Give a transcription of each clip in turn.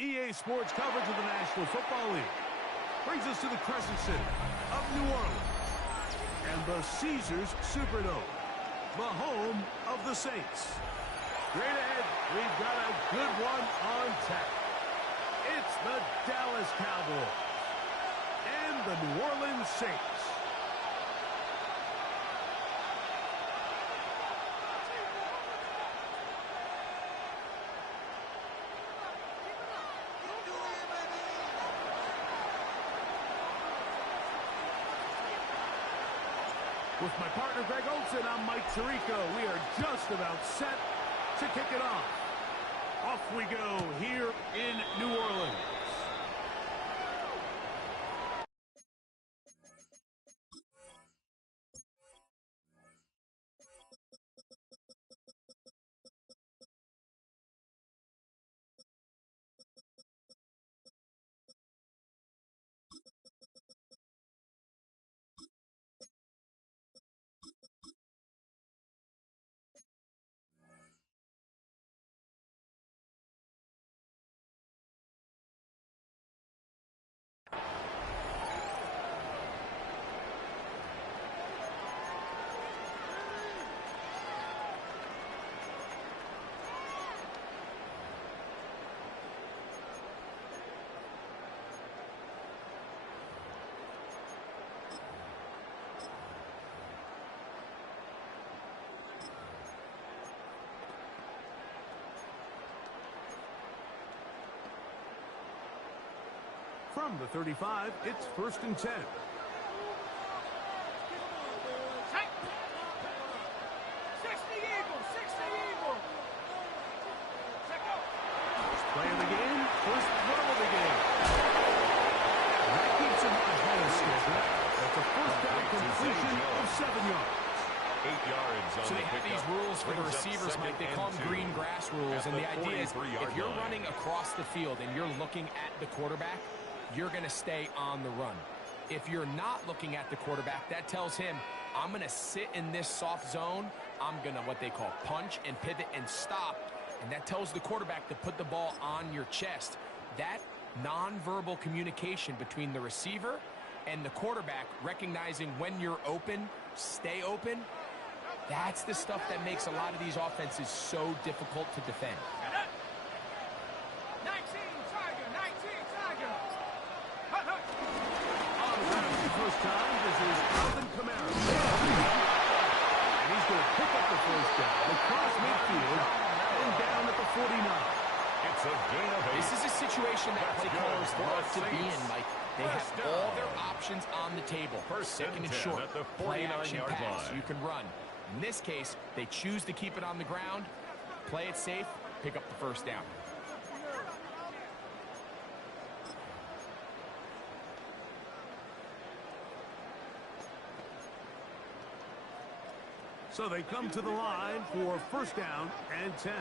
EA Sports coverage of the National Football League brings us to the Crescent City of New Orleans and the Caesars Superdome, the home of the Saints. Straight ahead, we've got a good one on tap. It's the Dallas Cowboys and the New Orleans Saints. With my partner, Greg Olson, I'm Mike Tirico. We are just about set to kick it off. Off we go here in New Orleans. From the 35, it's 1st and 10. First play of the game, first throw of the game. And that keeps him ahead of schedule. That's a first down completion of 7 yards. 8 yards on so they have these rules for the receivers, Mike. They call them green grass rules. And the idea is if you're running across the field and you're looking at the quarterback, you're going to stay on the run. If you're not looking at the quarterback, that tells him, I'm going to sit in this soft zone. I'm going to what they call punch and pivot and stop. And that tells the quarterback to put the ball on your chest. That nonverbal communication between the receiver and the quarterback, recognizing when you're open, stay open, that's the stuff that makes a lot of these offenses so difficult to defend. First time, this is Alvin Kamara. And he's going to pick up the first down across midfield and down at the 49. It's a gain of 8. This is a situation that play callers love to be in, Mike. They have all their options on the table. Second and short, play action pass, you can run. In this case, they choose to keep it on the ground, play it safe, pick up the first down. So they come to the line for first down and 10.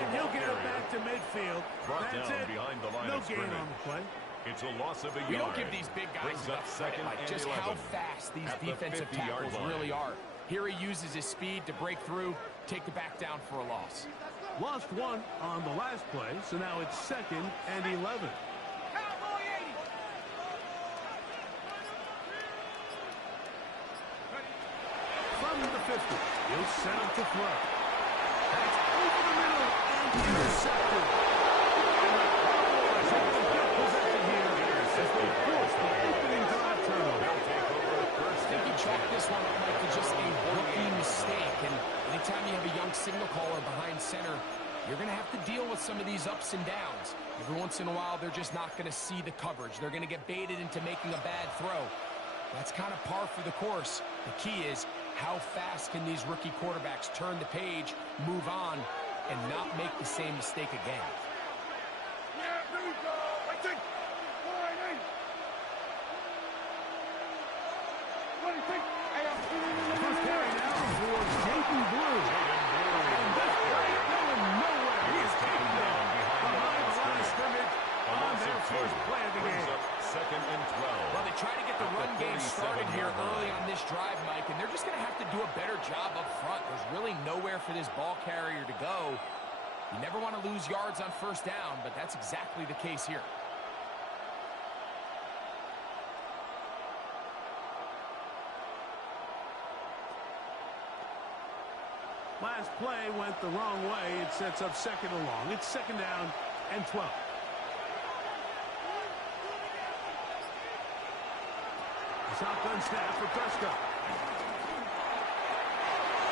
And he'll get it back to midfield. That's it. Behind the line no of gain on the play. It's a loss of a yard. We don't give these big guys enough credit, like just how fast these defensive tackles really are. Here he uses his speed to break through, take the back down for a loss. Lost one on the last play, so now it's 2nd and 11. From the 50, he'll set up to throw. That's over the middle and intercepted. And the Cowboys have a good possession here as they force the opening drive turnover. I think he chalked this one up like to just a rookie mistake. And anytime you have a young signal caller behind center, you're going to have to deal with some of these ups and downs. Every once in a while, they're just not going to see the coverage. They're going to get baited into making a bad throw. That's kind of par for the course. The key is how fast can these rookie quarterbacks turn the page, move on, and not make the same mistake again. First carry now for Jaden Blue. And this play going nowhere. He is taken down behind the line of scrimmage on their first play of the game. Second and 12. Well, they job up front. There's really nowhere for this ball carrier to go. You never want to lose yards on first down, but that's exactly the case here. Last play went the wrong way. It sets up second and long. It's second down and 12. Shotgun snap for Prescott.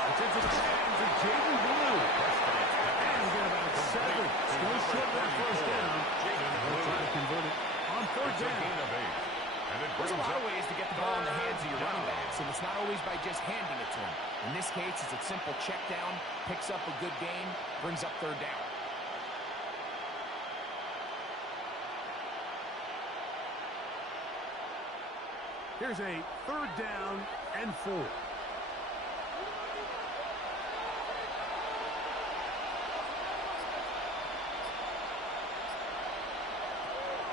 It's into the hands of Jaden Blue. And get about 7. Still short of that first down. They'll try to convert it on fourth down. There's a lot of ways to get the ball in the hands of your running backs, and it's not always by just handing it to them. In this case, it's a simple check down, picks up a good gain, brings up third down. Here's a third down and 4.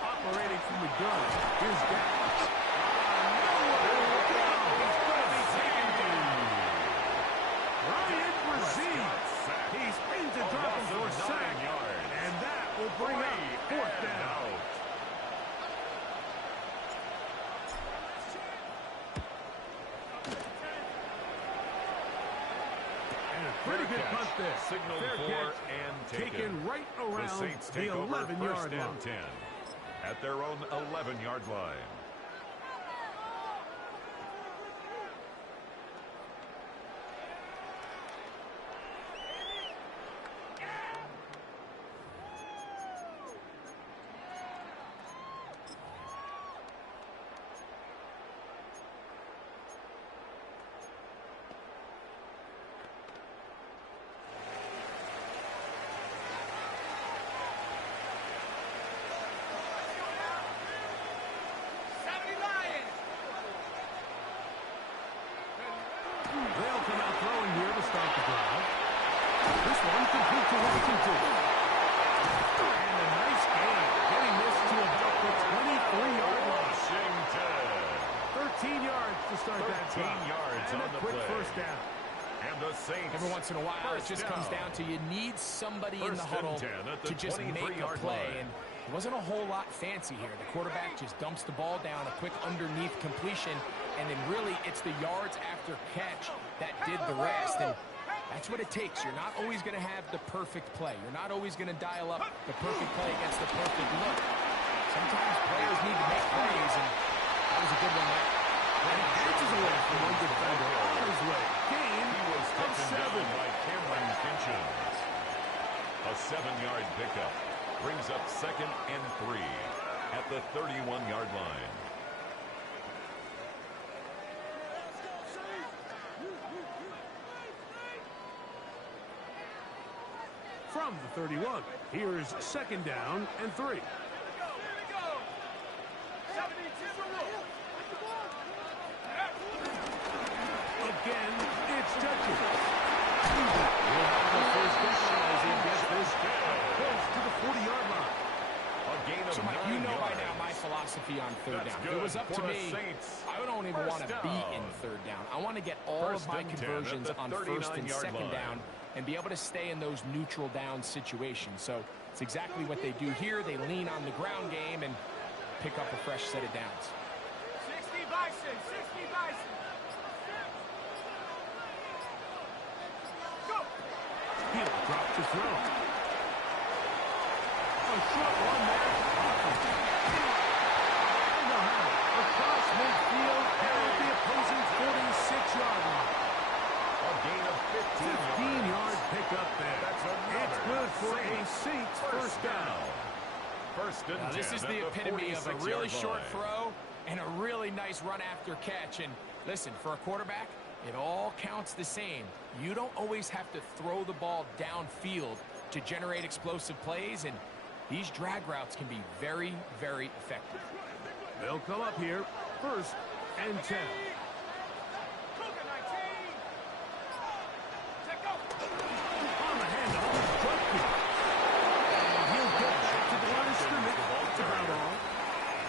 Operating from the gun. Here's Dak. Ryan Brazil. He's in to drop him for a sack. And that will bring up fourth down. Pretty good punt there. Signaled for and taken right around the Saints take the 11-yard line. 10 at their own 11-yard line. They'll come out throwing here to start the drive. This one complete to Washington. And a nice gain, getting this to about the 23-yard line. 13 yards to start that drive. 13 yards and on a the quick play. first down. And the Saints. Every once in a while, it just comes down to you need somebody in the huddle to just make a play. And it wasn't a whole lot fancy here. The quarterback just dumps the ball down, a quick underneath completion, and then really it's the yards after catch that did the rest. And that's what it takes. You're not always going to have the perfect play. You're not always going to dial up the perfect play against the perfect look. Sometimes players need to make plays, and that was a good one there. And he catches away from one defender on his way. Gain was of taken 7. down by Cameron Kinchins. A 7-yard pickup brings up second and 3 at the 31-yard line. From the 31, here's second down and 3. Again, it's Judkins. Will have the first down as he gets this close to the 40-yard line. A gain of So, Mike, 9 you know by yards. now my philosophy on third That's down. If good it was up to for the me, Saints. I don't even want to First be down. in third down. I want to get all First of my and 10 at conversions the on first and 39-yard second line. down and be able to stay in those neutral down situations. So it's exactly what they do here. They lean on the ground game and pick up a fresh set of downs. 60 Bison, 60 Bison. Go! He'll drop to throw. A short one there. And they'll have it across midfield and at the opposing 46-yard line. A gain of 15 15-yard pickup there. That's another It's good for a Saints first down. First and Now, this 10 is at the epitome of a 46-yard really short line. throw and a really nice run after catch. And listen, for a quarterback, it all counts the same. You don't always have to throw the ball downfield to generate explosive plays, and these drag routes can be very, very effective. They'll come up here first and 10. Cougar 19. Take go. On the handoff, Judkins. And he'll get back to the line of scrimmage. That's about all.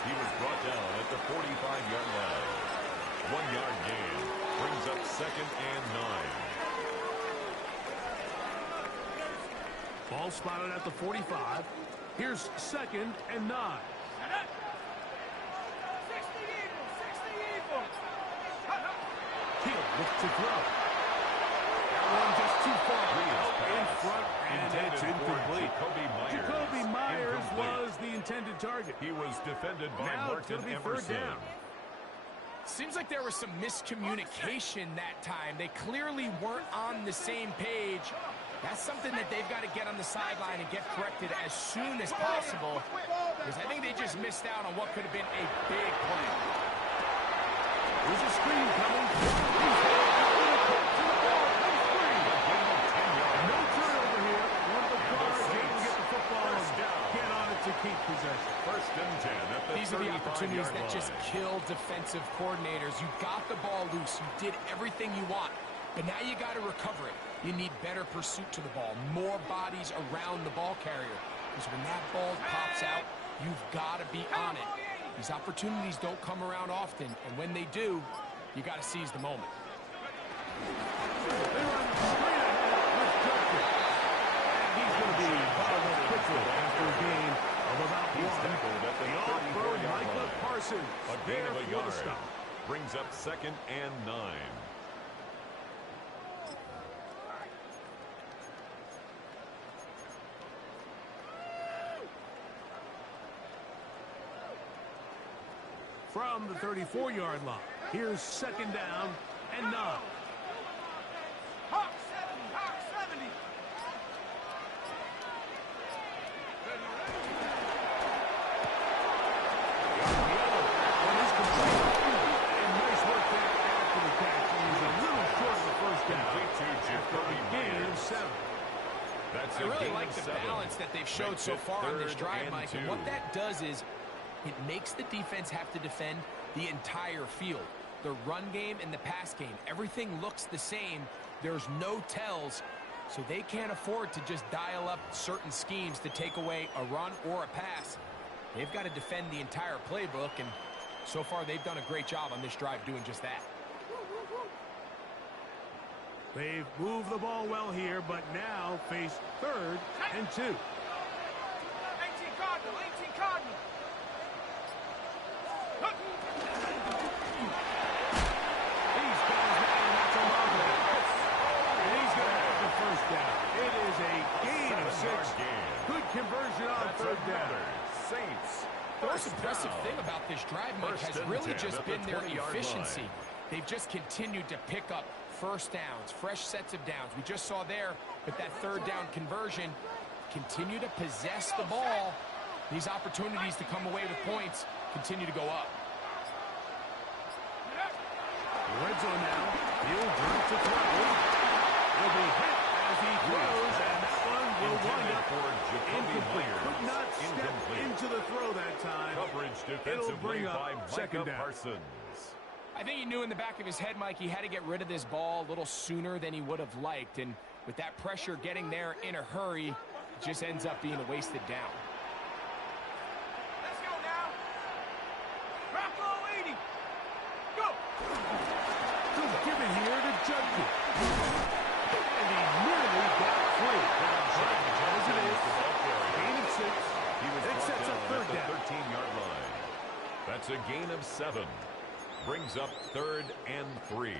He was brought down at the 45-yard line. 1 yard gain brings up second and 9. spotted at the 45. Here's 2nd and 9. 60 evil, 60 evil. Hill looks to throw. That one just too far out in front, and it's incomplete. Jacoby Myers was the intended target. He was defended by Now it's going Martin to be 3rd Emerson. down. Seems like there was some miscommunication that time. They clearly weren't on the same page. That's something that they've got to get on the sideline and get corrected as soon as possible, because I think they just missed out on what could have been a big play. There's a screen coming. No turnover here. One of the guards able to get the football and get on it to keep possession. 1st and 10 at the These are the 35-yard opportunities that line. just kill defensive coordinators. You got the ball loose. You did everything you want. But now you got to recover it. You need better pursuit to the ball, more bodies around the ball carrier. Because when that ball pops out, you've got to be on it. These opportunities don't come around often, and when they do, you got to seize the moment. They run straight ahead with Kirkwood. And he's going to be bottled up quickly after a gain of about He's 1. tackled at the The off-throw, 34-yard Micah line. Parsons. A gain There of a for the yard. stop. Brings up 2nd and 9. From the 34-yard line, here's 2nd down and 9. Hawk 70, Hawk 70. One is complete. And nice work there after the catch. He's a little short of the 1st down. Complete to After a Jacoby gain of Myers. 7. That's I a really gain like of the 7. balance that they've showed Makes so it far on this 3rd drive, and Mike. And 2. what that does is it makes the defense have to defend the entire field. The run game and the pass game, everything looks the same. There's no tells, so they can't afford to just dial up certain schemes to take away a run or a pass. They've got to defend the entire playbook, and so far they've done a great job on this drive doing just that. They've moved the ball well here, but now face 3rd and 2. 18 Cardinal, 18 Cardinal. He's got his man, that's a marvel. And he's going to have the 1st down. It is a gain of 6. Good conversion on That's 3rd down. another Saints. The most 1st impressive down. thing about this drive, Mike, 1st has and really 10 just at the been their 20-yard efficiency. line. They've just continued to pick up 1st downs, fresh sets of downs. We just saw there with that 3rd down conversion, continue to possess the ball. These opportunities to come away with points continue to go up. Red zone now. He'll run to throw. He'll be hit as he throws, and that one will wind up for Jacoby incomplete. Myers. Could not step Incomplete. into the throw that time. Coverage It'll defensively bring by up Micah 2nd down. Parsons. I think he knew in the back of his head, Mike, he had to get rid of this ball a little sooner than he would have liked. And with that pressure getting there in a hurry, it just ends up being a wasted down. Let's go now. Rocco 80. Go. Good give it here to Judkins. And he nearly got free. As it is, gain of 6. He was It sets up brought 3rd down down. at the 13-yard line. That's a gain of 7. Brings up 3rd and 3.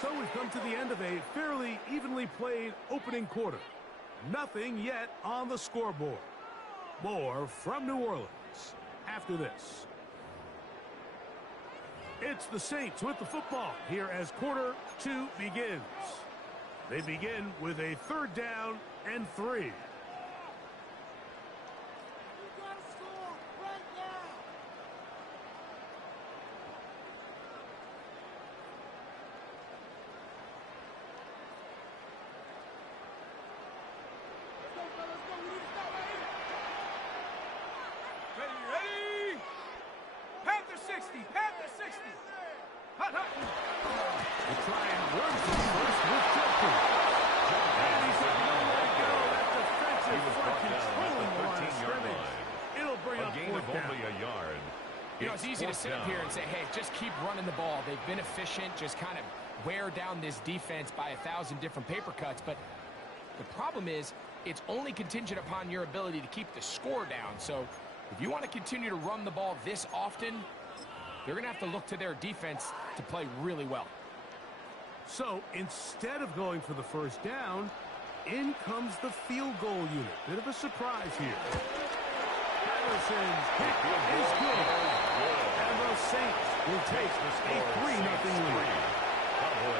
So we've come to the end of a fairly evenly played opening quarter. Nothing yet on the scoreboard. More from New Orleans after this. It's the Saints with the football here as quarter 2 begins. They begin with a 3rd down and 3. brought down at the 13-yard line. It'll bring up A gain of only a yard. You know, it's easy to sit up here and say, hey, just keep running the ball. They've been efficient, just kind of wear down this defense by 1,000 different paper cuts. But the problem is it's only contingent upon your ability to keep the score down. So if you want to continue to run the ball this often, they're going to have to look to their defense to play really well. So instead of going for the first down, in comes the field goal unit. Bit of a surprise here. Patterson's kick is good. And the Saints will take a 3-0 lead.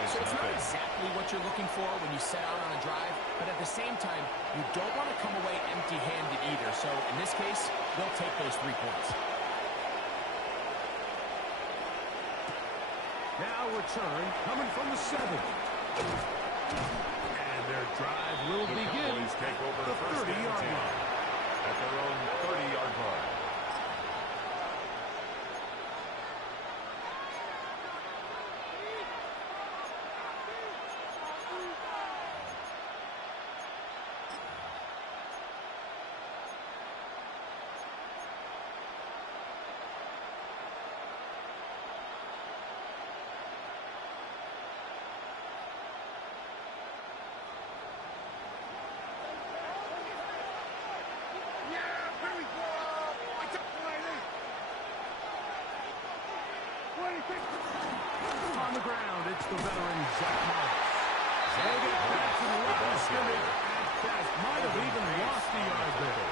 So it's not exactly what you're looking for when you set out on a drive, but at the same time, you don't want to come away empty-handed either. So in this case, they'll take those 3 points. Now return coming from the 7. And their drive will begin take over the 30-yard line. At their own 30-yard line. On the ground, it's the veteran Zach Moss. They get back to the line of scrimmage at best. Might have even lost the yard there.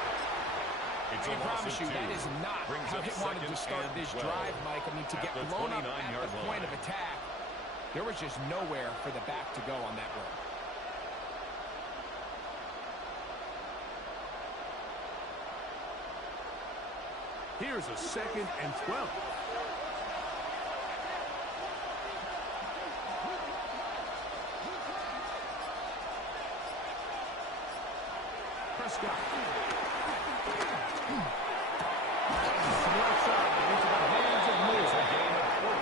I can promise you that is not how they wanted to start this drive, Mike. I mean, to get blown up at the point of attack, there was just nowhere for the back to go on that run. Here's a 2nd and 12. Prescott. Left side into the hands of Moore.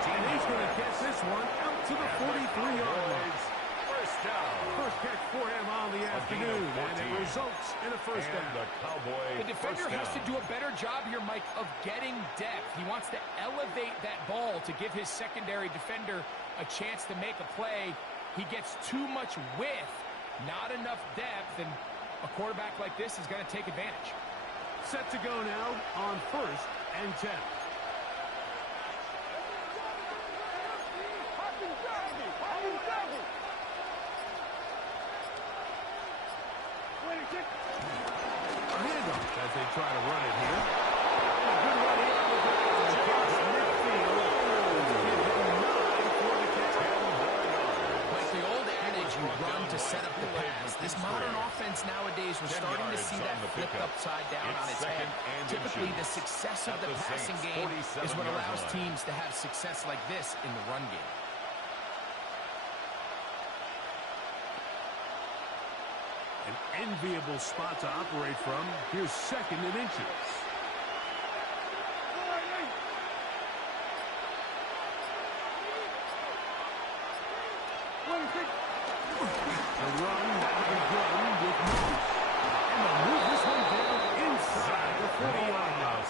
And he's going to catch this one out to the 43-yard line. First down. First catch for him on the afternoon, and it results in a first down. The defender has to do a better job here, Mike, of getting depth. He wants to elevate that ball to give his secondary defender a chance to make a play. He gets too much width, not enough depth, and a quarterback like this is going to take advantage. Set to go now on 1st and 10. A handoff as they try to run it here. And a good run here on the ground across midfield. Give him 9 for the catch. Like the old adage, you run to set up the pass. This modern offense nowadays, we're starting to see that flipped upside down on its head. Typically, the success of the passing game is what allows teams to have success like this in the run game. An enviable spot to operate from. Here's 2nd and inches. The run now begun with Moss. And they'll move this one down inside the 40-yard line.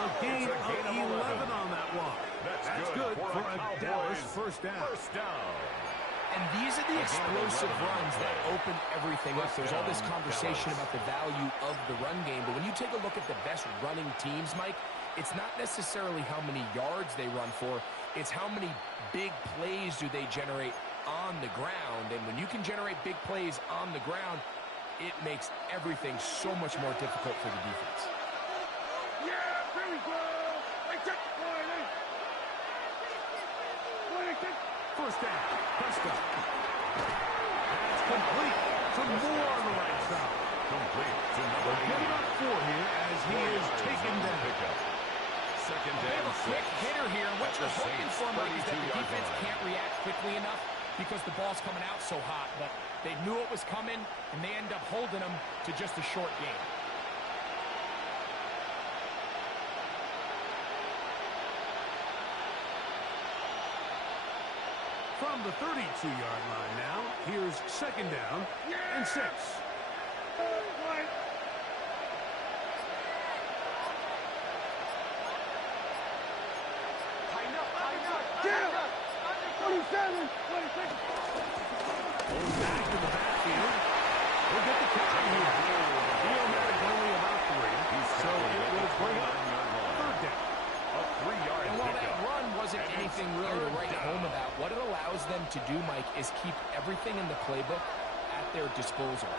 A gain of 11 on that one. That's good for a Dallas first down. And these are the explosive runs that open everything up. There's all this conversation about the value of the run game, but when you take a look at the best running teams, Mike, it's not necessarily how many yards they run for, it's how many big plays do they generate on the ground. And when you can generate big plays on the ground, it makes everything so much more difficult for the defense. First down, Prescott. That's complete to Moore on the right side. Complete to number 80. Getting up 4 here as he is taken down. Second They have down, a quick 6. hitter here. What you're That's the hoping Saints' for, Mike, is that the 32-yard defense line. can't react quickly enough because the ball's coming out so hot. But they knew it was coming, and they end up holding them to just a short game. From the 32-yard line now, here's 2nd down and 6. Pulls back in the backfield. We'll get the carry here. Field managed only about 3, so it will bring up third down. A 3-yard And while that pickup. run wasn't And anything it's really to third write down. home about, what it allows them to do, Mike, is keep everything in the playbook at their disposal.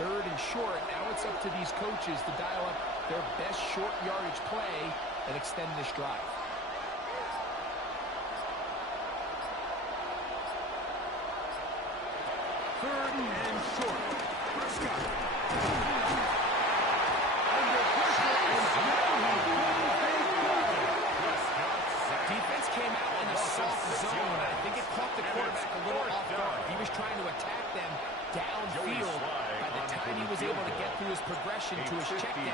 Third and short, now it's up to these coaches to dial up their best short yardage play and extend this drive. Third and short. Prescott. Under pressure, and now he goes. Defense came out in a soft zone. I think it caught the quarterback a little off guard. He was trying to attack them downfield. By the time he was able to get through his progression to his check down,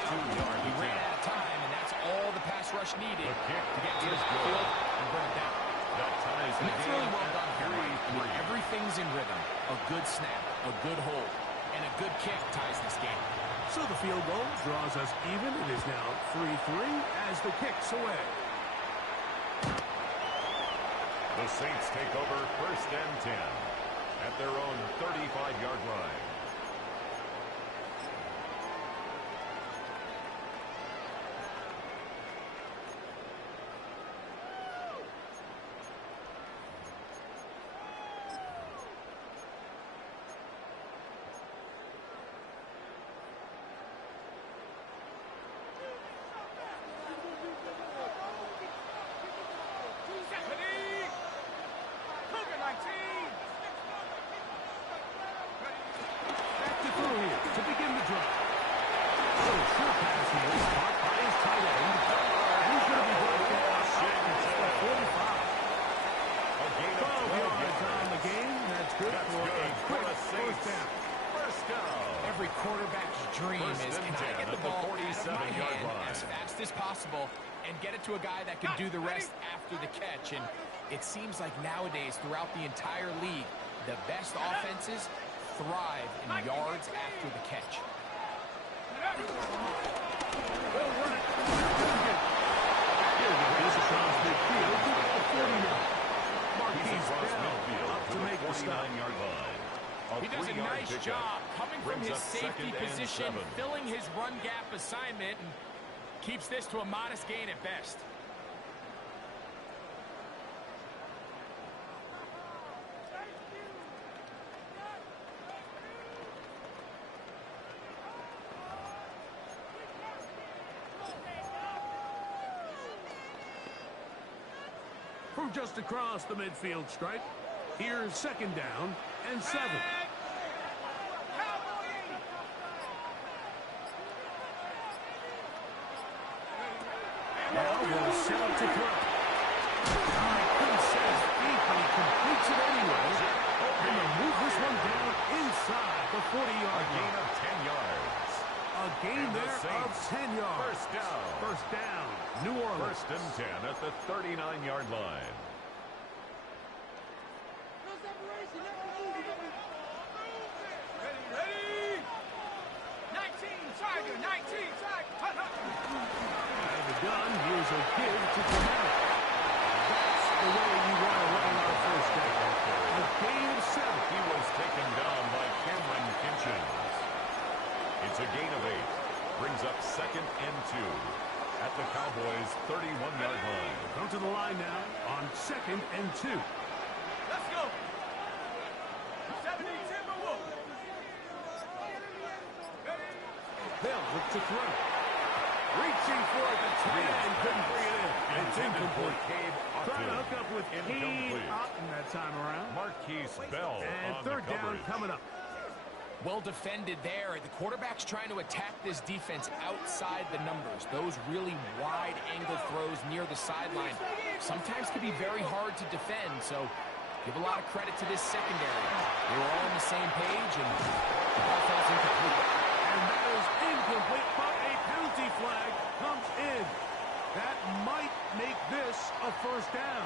he ran out of time, and that's all the pass rush needed to get to his field and bring it down. And that's really well done here. I mean, everything's in rhythm. A good snap, a good hold, and a good kick ties this game. So the field goal draws us even. It is now 3-3 as the kick's away. The Saints take over 1st and 10 at their own 35-yard line. Back to throw here to begin the drive. So short pass here, caught by his tight end. And he's going to be brought down at the 45. A gain of 12 12 yards on the game. That's good for a quick first down. First down. Every quarterback's dream is, can I get the ball out of my 47-yard hand line. as fast as possible and get it to a guy that can do the rest after the catch? And it seems like nowadays, throughout the entire league, the best offenses thrive in yards after the catch. They'll run it. Here we go. Across midfield to the 49. Marquise Bell up to make the stop. 49-yard line. He does a three-yard nice pickup. job coming from Brings his up safety 2nd and position, 7. filling his run gap assignment, and keeps this to a modest gain at best. From just across the midfield stripe, here's 2nd down and 7. Now they'll set up to throw. He couldn't set his feet, but he completes it anyway. And they'll move this one down inside the 40-yard Gain line. of 10 yards. A gain And the there of Saints, 10 yards. first down. First down, New Orleans. 1st and 10 at the 39-yard line. Ready? 19, Tiger, 19, Tiger. Out of the gun, here's a give to Kamara. That's the way you want to run our first down. A gain of 7. He was taken down by Cameron Kinchins. It's a gain of 8. Brings up 2nd and 2 at the Cowboys' 31-yard line. Come to the line now on 2nd and 2. Let's go. 70 Timberwolves. They'll look to throw. Reaching for it, the tight end couldn't bring it in. It's incomplete. Trying to hook up with Cade Otton that time around. Marquise Bell And on third the down coverage. coming up. Well defended there. The quarterback's trying to attack this defense outside the numbers. Those really wide angle throws near the sideline sometimes can be very hard to defend, so give a lot of credit to this secondary. They were all on the same page, and the ball falls incomplete. And that is incomplete, but a penalty flag comes in. That might make this a first down.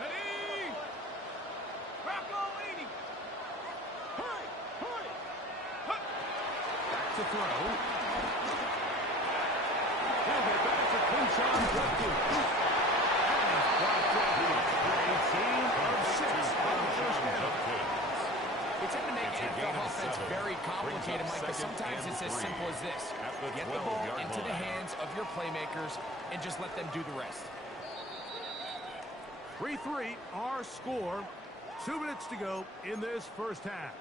Ready? Rocco 80. throw. He'll get back to Quinshon Judkins. And he's blocked out. A team of 6 on the first down. They tend to make NFL offense very complicated, Mike, but sometimes it's as simple as this. Get the ball into the hands of your playmakers and just let them do the rest. 3-3, our score. 2 minutes to go in this first half.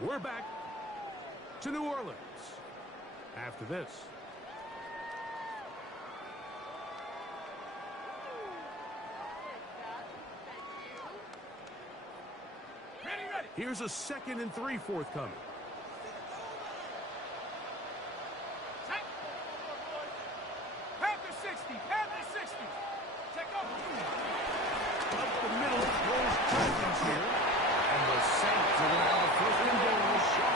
We're back to New Orleans after this. Here's a 2nd and 3 forthcoming. Panther 60, Panther 60. Check up. Up the middle goes Judkins here. And the Saints are going to have a 1st and goal.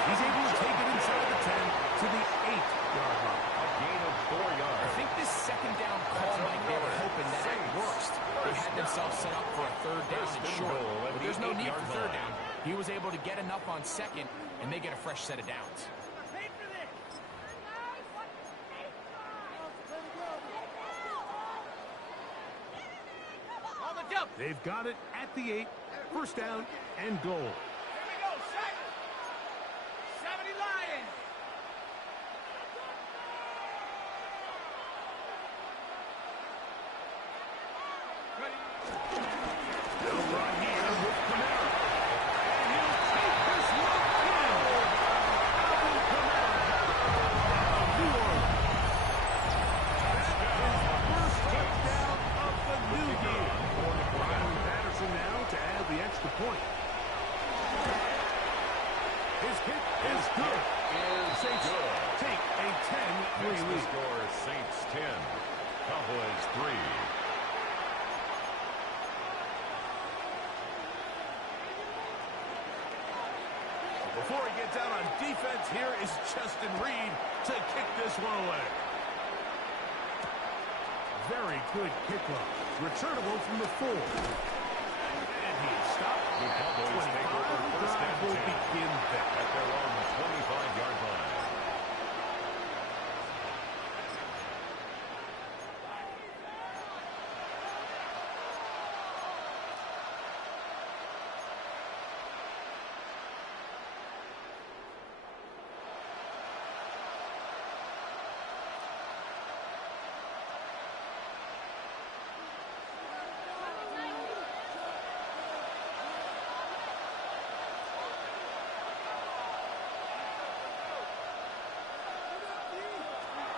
He's able to take it inside the 10 to the 8-yard line. A gain of 4 yards. I think this 2nd down call, Mike, they were hoping that at worst they had themselves set up for a 3rd down and short. But there's no need for 3rd down. He was able to get enough on 2nd, and they get a fresh set of downs. They've got it at the 8. 1st down and goal. Here we go, 70 Lions. Ready? They'll run here with Kamara. And he'll take this one in. Alvin Kamara. New Orleans. That is the first touchdown of the new year. Ryan Patterson now to add the extra point. His kick is good. Saints take a 10-3 lead. Score Saints 10, Cowboys 3. Before he gets out on defense, here is Justin Reed to kick this one away. Very good kickoff. Returnable from the 4. And he stopped The at Cowboys 25. take over The 1st drive and will 10 begin there. at their own 25-yard line.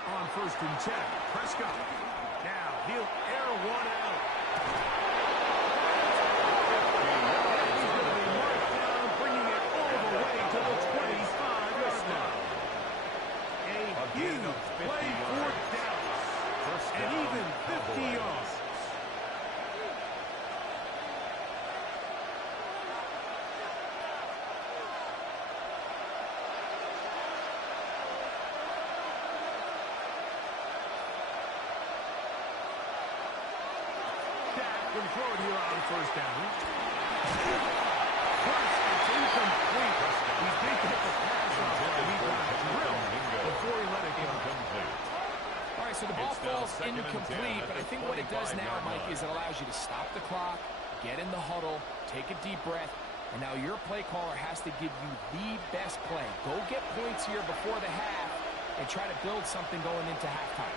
On 1st and 10, Prescott. Now he'll air one out. And he's going to be marked down, bringing it all the way to the 25-yard line. A huge play for Dallas. And even 50 yards. Can throw it here on 1st down. First, it's incomplete. He did get the pass off, and he got drilled before he let it go. All right, so the ball falls incomplete, but I think what it does now, Mike, is it allows you to stop the clock, get in the huddle, take a deep breath, and now your play caller has to give you the best play. Go get points here before the half and try to build something going into halftime.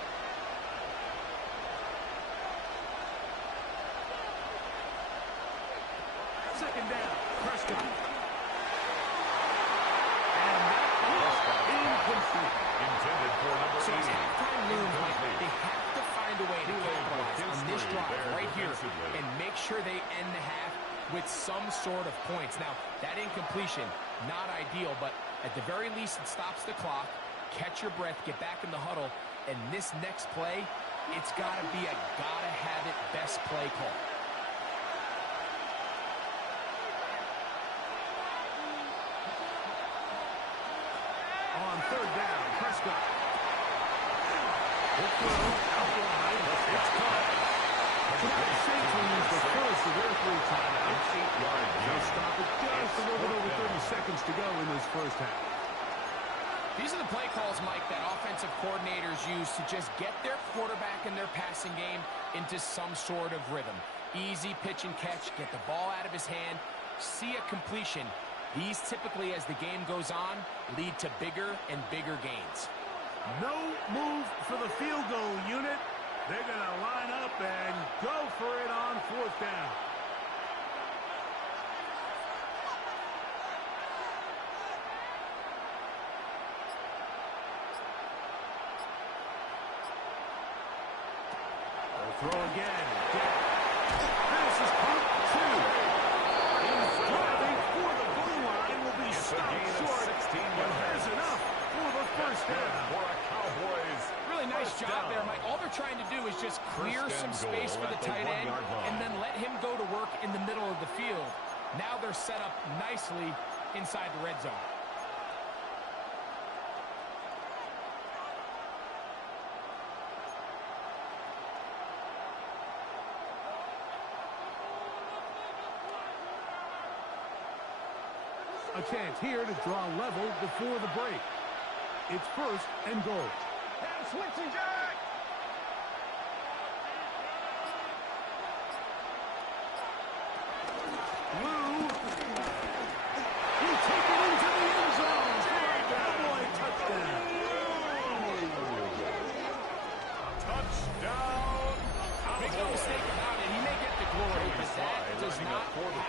2nd down, Prescott. And that was incomplete. Intended for number So as 80. halftime looms, Mike, they have to find a way to capitalize on this drive right here and make sure they end the half with some sort of points. Now, that incompletion, not ideal, but at the very least, it stops the clock. Catch your breath, get back in the huddle, and this next play, it's got to be a gotta-have-it best play call. On 3rd down, Prescott. He'll throw out wide. It's caught. So now the Saints will use the first of their 3 timeouts. 8-yard They'll stop it just a little bit over 30 seconds to go in this first half. These are the play calls, Mike, that offensive coordinators use to just get their quarterback and their passing game into some sort of rhythm. Easy pitch and catch, get the ball out of his hand, see a completion. These typically, as the game goes on, lead to bigger and bigger gains. No move for the field goal unit. They're going to line up and go for it on fourth down. They'll throw again. This is caught two. He's driving for the goal line. Will be stopped short. 16 but there's enough for the first down. For a Cowboys. Really nice job there, Mike. All they're trying to do is just clear some space for the tight end and then let him go to work in the middle of the field. Now they're set up nicely inside the red zone. A chance here to draw level before the break. It's first and goal. And switching Jack. Lou will take it into the end zone for a Cowboy touchdown. Touchdown. Make no mistake about it, he may get the glory, but that does not happen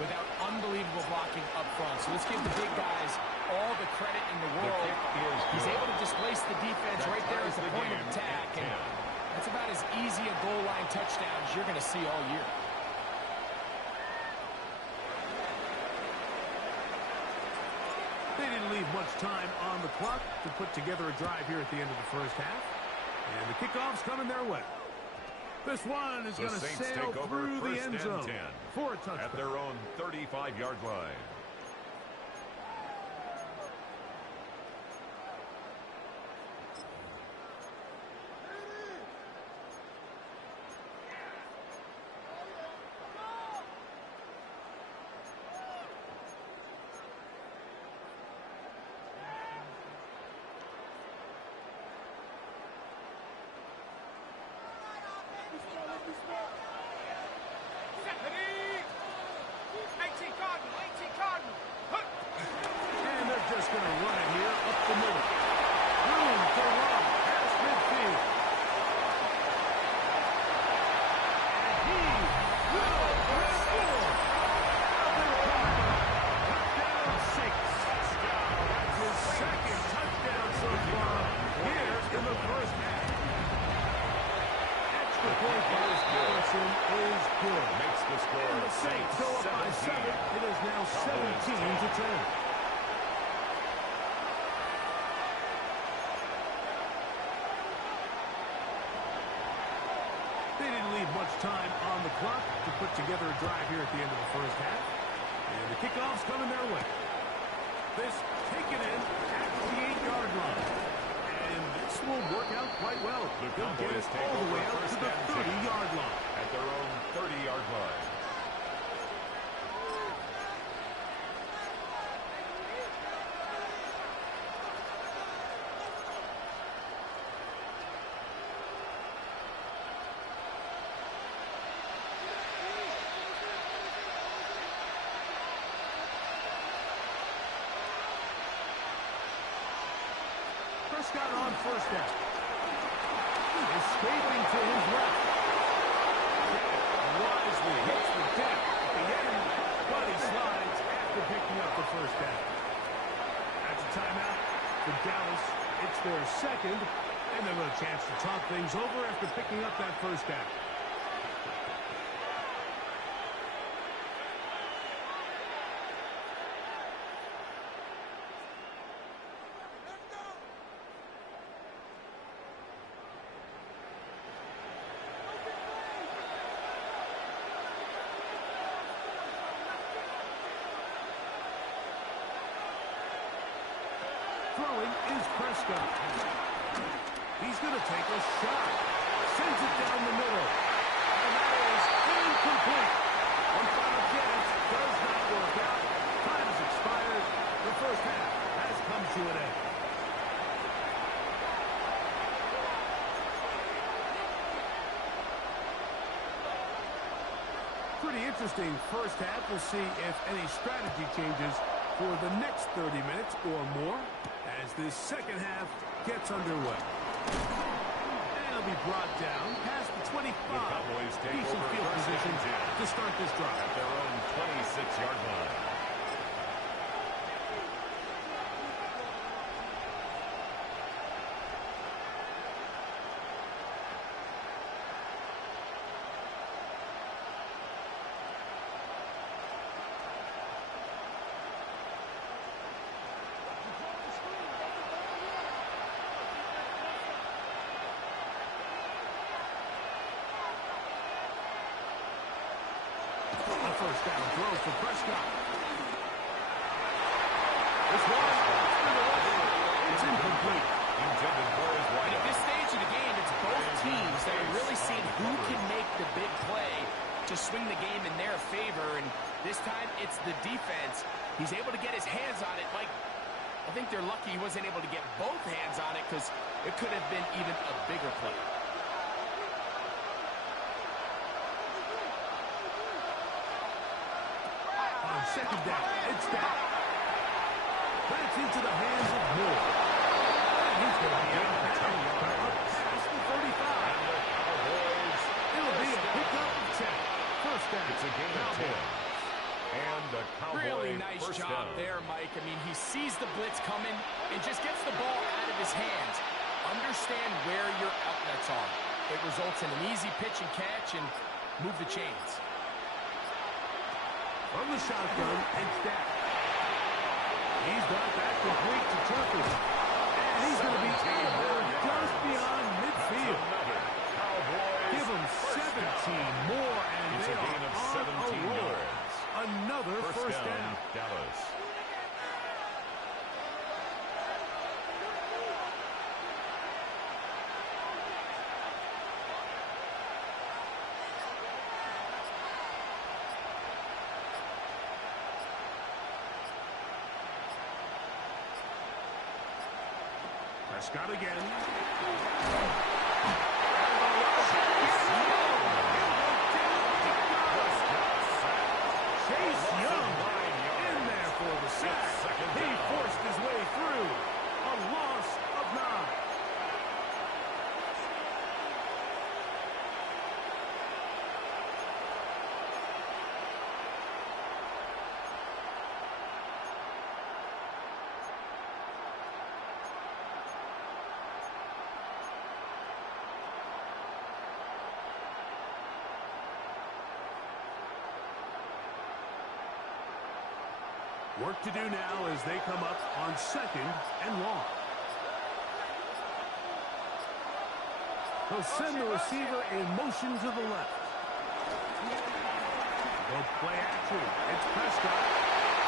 without unbelievable blocking up front. So let's give the big guys all the credit in the world. He's able to displace the defense right there at the point of attack. And that's about as easy a goal line touchdown as you're going to see all year. They didn't leave much time on the clock to put together a drive here at the end of the first half. And the kickoff's coming their way. This one is going to sail through the end zone for a touchdown. At their own 35-yard line. And they're just going to run it here up the middle. Room to run past midfield. And he will score. Touchdown 6. That's his second touchdown so far here in the first half. Extra point by Harrison is good. Makes the score. And the Saints go up by 7. It is now 17-10. They didn't leave much time on the clock to put together a drive here at the end of the first half. And the kickoff's coming their way. This taken in at the 8-yard line. And this will work out quite well. They'll get it all the way out to the 30-yard line. At their own 30-yard line. Prescott on first down. Escaping to his left. Wisely hits the deck at the end, but he slides after picking up the first down. That's a timeout for Dallas. It's their second, and they've got a chance to talk things over after picking up that first down. Throwing is Prescott. He's going to take a shot. Sends it down the middle. And that is incomplete. One final chance does not work out. Time has expired. The first half has come to an end. pretty interesting first half. We'll see if any strategy changes for the next 30 minutes or more as this second half gets underway. And it'll be brought down past the 25. The Cowboys take Decent over field position to start this drive. at their own 26-yard line. A first down throw for Prescott. This one, it's incomplete. Intended for his And right. at this stage of the game, it's both teams that are really seeing who can make the big play to swing the game in their favor. And this time, it's the defense. He's able to get his hands on it. Mike, I think they're lucky he wasn't able to get both hands on it because it could have been even a bigger play. On second down, it's down. That's into the hands of Moore. And he's going to be out of bounds past the 35. It'll be a pickup of 10. First down. It's a gain of 10. And the Cowboy Really nice first job down. there, Mike. I mean, he sees the blitz coming and just gets the ball out of his hands. Understand where your outlets are. It results in an easy pitch and catch and move the chains. From the shotgun, it's down. He's got that complete to Tucker. And he's going to be out of there just beyond midfield. Another Cowboys Give them 17 more, and It's they a gain are of on 17 a roll. yards. Another first down. Dallas. Prescott again. Chase Young in there for the sack. He forced his way through. A loss of 9. Work to do now as they come up on second and long. They'll send the receiver in motion to the left. They'll play action. It's Prescott.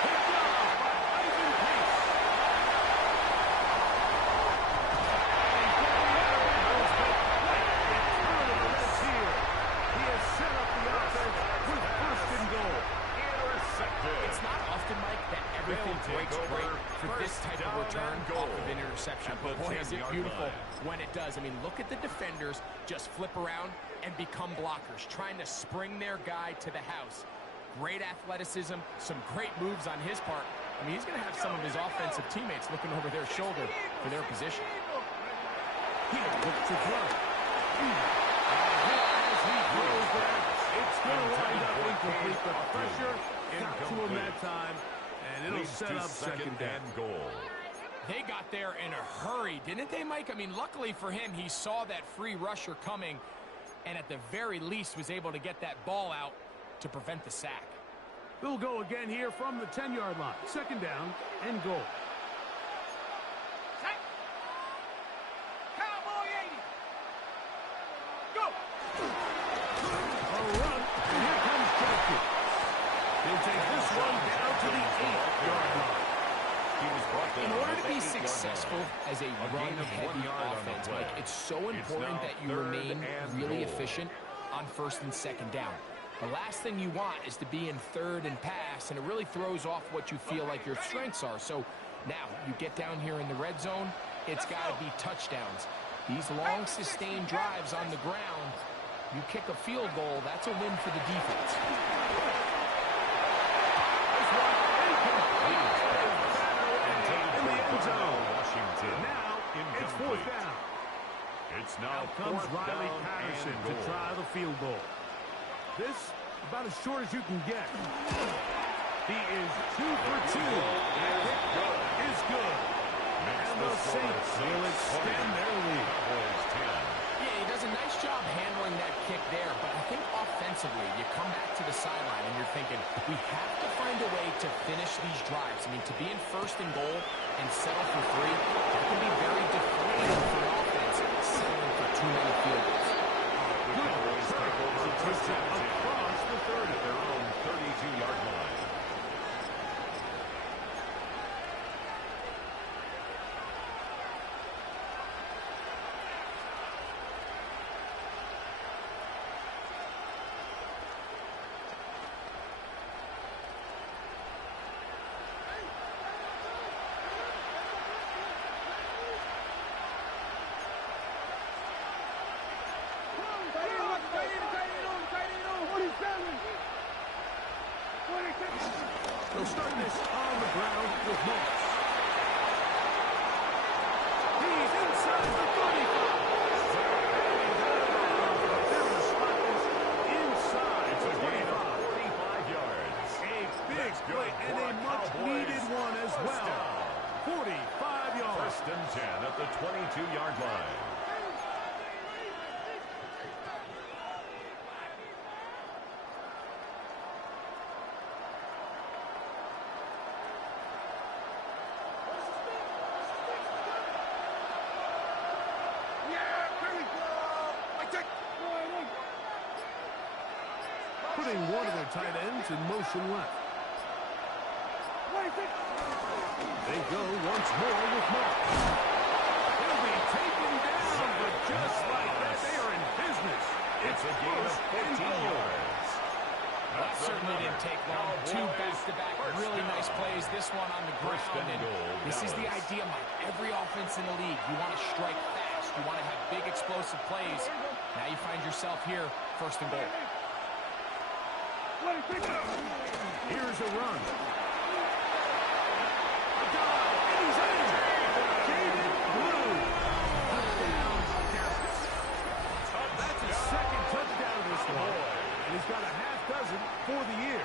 Picked off by Ivan Pace. He has set up the offense with first and goal. It's not often, Mike, that everything breaks great for this type of return off of an interception. But boy, is it beautiful when it does. I mean, look at the defenders just flip around and become blockers, trying to spring their guy to the house. Great athleticism, some great moves on his part. I mean, he's going to have some of his offensive teammates looking over their shoulder for their position. He looks to throw. As he throws there, it's going to wind up incomplete. The pressure got to him that time, and it'll set up second down. Goal. They got there in a hurry, didn't they, Mike? I mean, luckily for him, he saw that free rusher coming, and at the very least was able to get that ball out to prevent the sack. They'll go again here from the 10-yard line. Second down and goal. Set. Cowboy 80. Go. A run, and here comes Jenkins. He'll take this one down to the 8-yard line. He was brought down In order at to the be 8-yard successful line. as a gain of 1 run-heavy yard on the offense, play. Mike, it's so It's important now that you third remain and really goal. efficient on first and second down. The last thing you want is to be in third and pass, and it really throws off what you feel like your strengths are. So now you get down here in the red zone, it's got to be touchdowns. These long, sustained drives on the ground, You kick a field goal, that's a win for the defense. In the end zone. Washington. Now it's fourth down. It's now comes Riley Patterson to try the field goal. This about as short as you can get. He is 2 for 2. That kick is good. And the Saints will extend their lead. Yeah, he does a nice job handling that kick there, but I think offensively, you come back to the sideline and you're thinking, we have to find a way to finish these drives. I mean, to be in first and goal and settle for 3, that can be very deflating for an offense settling for too many field goals. Across the 30. At their own 32-yard line. They'll start this on the ground with Moss. He's inside the 35. Inside the 45 yards. A big play and a much-needed one as well. 45 yards. First and 10 at the 22-yard line. Putting one of their tight ends in motion left. They go once more with Moss. He'll be taken down, but just like that, they are in business. It's a gain of 14 yards. That certainly didn't take long. 2 back-to-back, really nice plays. This one on the ground. And this is the idea, Mike. Every offense in the league, you want to strike fast. You want to have big, explosive plays. Now you find yourself here, first and goal. Here's a run. A dive, and he's in. David Blue. That's his second touchdown of this one. And he's got a half dozen for the year.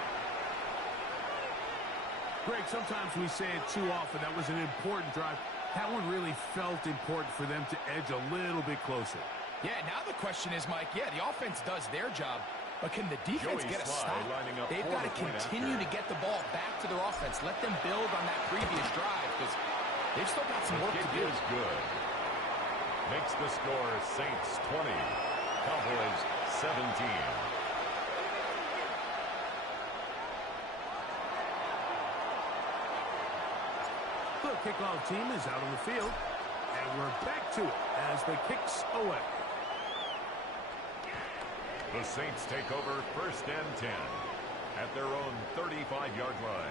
Greg, sometimes we say it too often. That was an important drive. That one really felt important for them to edge a little bit closer. Yeah, now the question is, Mike, the offense does their job. But can the defense get a stop? They've got to continue to get the ball back to their offense. Let them build on that previous drive because they've still got some work to do. Is good. Makes the score Saints 20, Cowboys 17. The kickoff team is out on the field, and we're back to it as the kicks away. The Saints take over first and 10 at their own 35-yard line.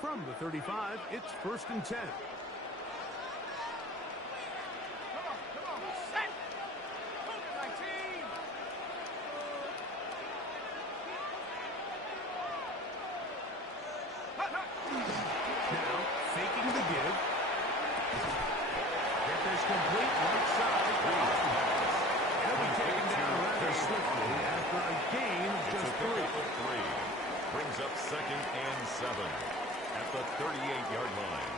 From the 35, it's first and 10. Second and 7 at the 38-yard line.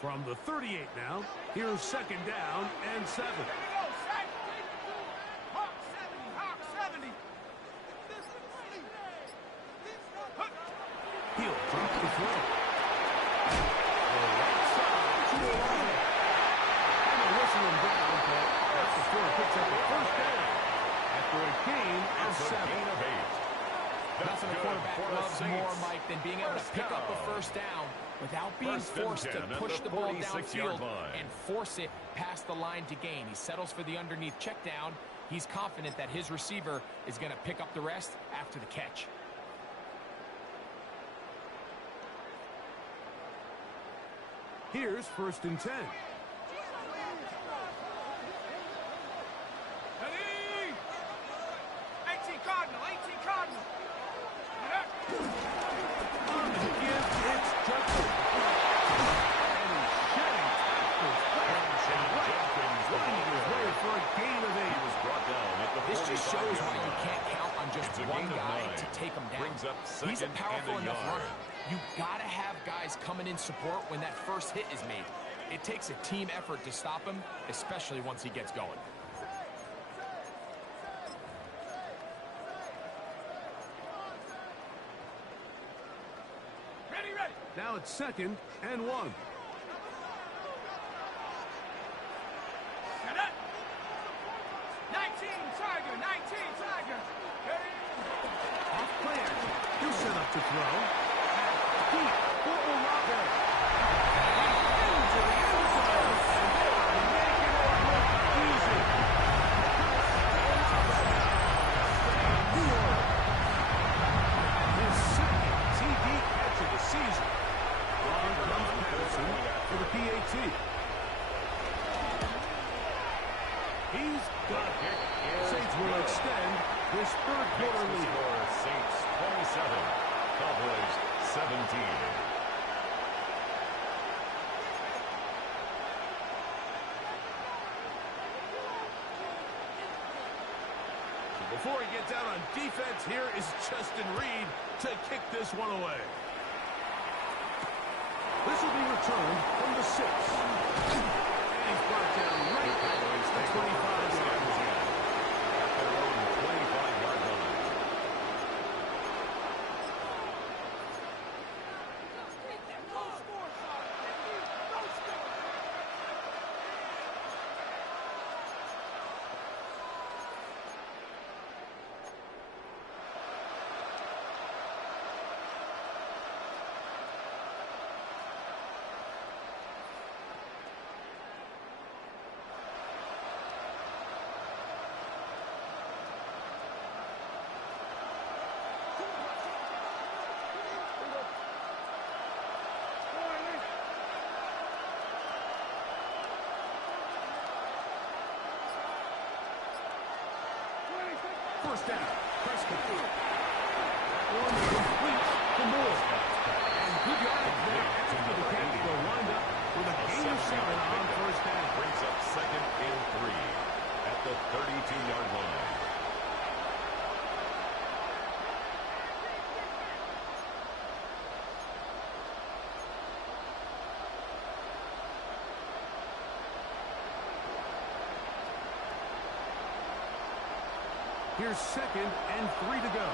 From the 38 now, here's second down and 7. He'll drop the throw. The right side 7. Gain of 8. Nothing a quarterback loves more, Mike, than being able to pick up a first down without being forced to push the ball downfield and force it past the line to gain. He settles for the underneath check down. He's confident that his receiver is going to pick up the rest after the catch. Here's 1st and 10. Ready? 18 Cardinal, 18 Cardinal. On the give, it's Judson. And he's shedding tackles. Running his way for a gain of 8. He was brought down at the This just shows why you 45-yard line. can't count on just It's a one gain of guy 9. to take him down. Brings up He's a second powerful and a enough yard. runner. You got to have guys coming in support when that first hit is made. It takes a team effort to stop him, especially once he gets going. Ready. Now it's 2nd and 1. Set up. 19 Tiger, 19 Tiger. Ready? Off play action. He'll set up to throw. Deep for Olave. Into the end zone. And they are making it look easy. New Orleans. His 2nd TD catch of the season. On comes Patterson for the PAT. He's got it. Saints will extend this 3rd quarter lead. Score, Saints 27, Cowboys 17. Before he gets out on defense, here is Justin Reed to kick this one away. This will be returned from the 6. And he's brought down right at the 25-yard line. At their own 25-yard line. First down. Prescott. That one complete to Moore. And good yardage there after the catch. They'll wind up with a gain of 7 on first down. Brings up 2nd and 3 at the 32-yard line. Here's 2nd and 3 to go.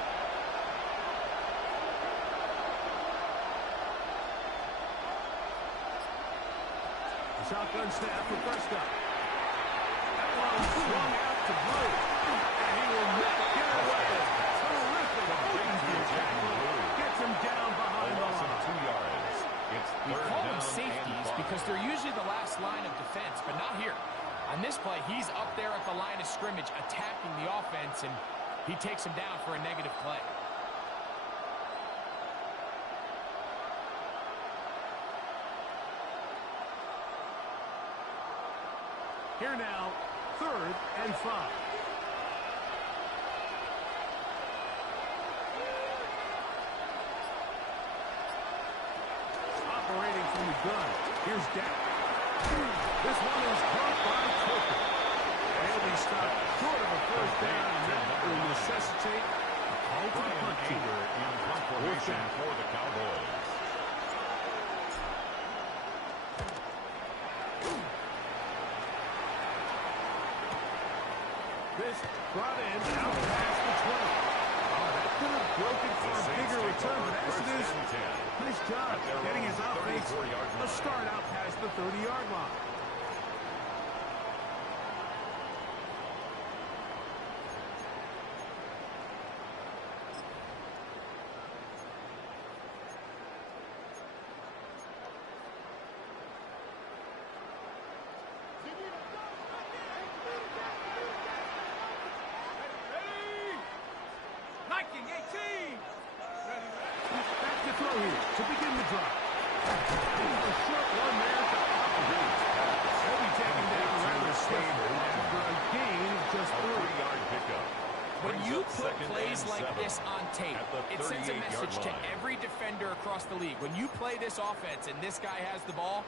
The shotgun snap for Prescott. That one swung out to Blue. And he will not get away. Terrific open field tackle. Gets him down behind the line. 2 yards. It's We 3rd call down them safeties and 5. because they're usually the last line of defense, but not here. On this play, he's up there at the line of scrimmage attacking the offense, and he takes him down for a negative play. Here now, 3rd and 5. Operating from the gun. Here's Dak. This one is caught by Coker. And he'll be stopped short of a first down, and that will necessitate a call to the punt team. In punt formation for the Cowboys. This brought in out past the 20. Oh, that could have broken for a bigger return, but as it is, nice job getting his offense a start out past the 30-yard line. It sends a 38-yard message to line. every defender across the league. When you play this offense and this guy has the ball,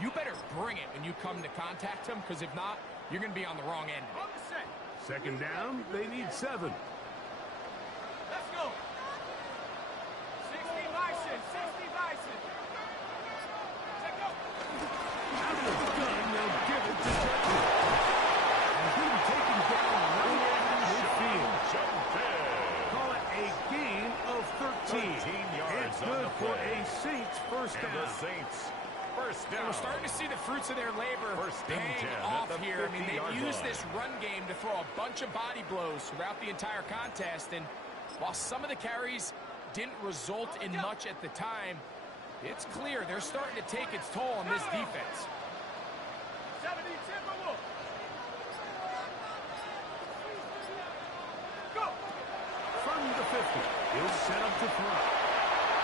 you better bring it when you come to contact him, because if not, you're going to be on the wrong end of it. On the set. Second down, they need 7. Let's go. 60 license. 60 license. Check go. Out of the gun, they'll give it to Judkins. And being taken down right at midfield. Call it a gain of 13. 13 yards It's on good the for play. a Saints first And down. the Saints, first And down. we're starting to see the fruits of their labor First and paying 10 off at the here. I mean, 50-yard they've used line. this run game to throw a bunch of body blows throughout the entire contest. And while some of the carries didn't result in much at the time, it's clear they're starting to take its toll on this defense. 70 Timberwolves. Go. From the 50, he'll set up to throw.